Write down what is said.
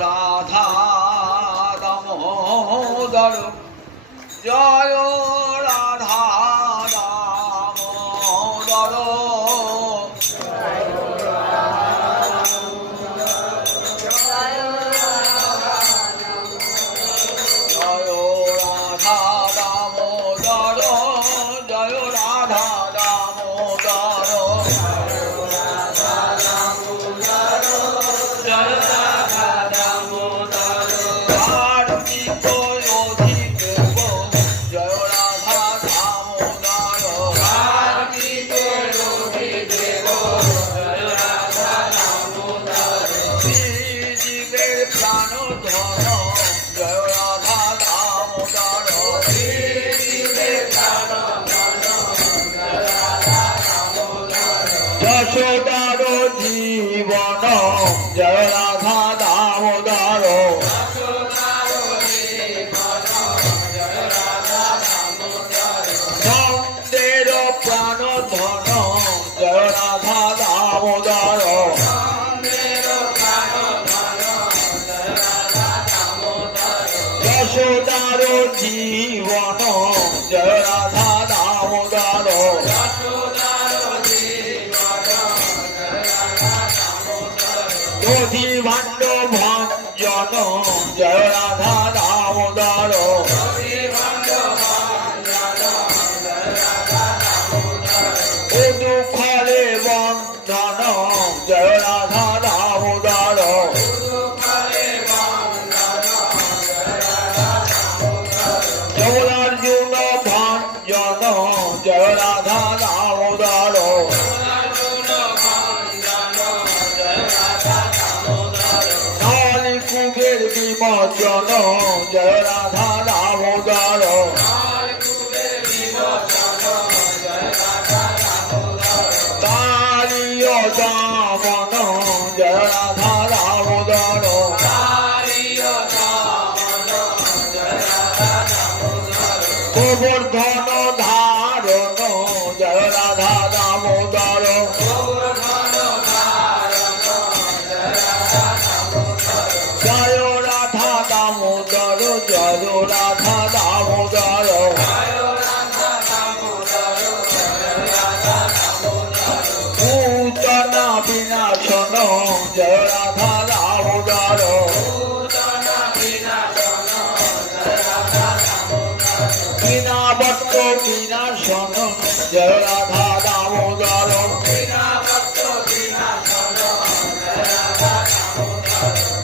রাধা দামোদর জয় রাধা দামোদর জয় রাধা দামোদর জয় রাধা দামোদর যশোদার জীবন জয় রাধা দামোদর নন্দের প্রাণ ধন জয় রাধা দামোদর যশোদার জীবন জয় রাধা দামোদর দধি ভাণ্ড ভঞ্জন জয় রাধা দামোদর দুঃখলে বন্ধন জয় রাধা দামোদর জগদার্জুন ভঞ্জন জয় রাধা দামোদর কুবের বিমোচন জয় রাধা দামোদর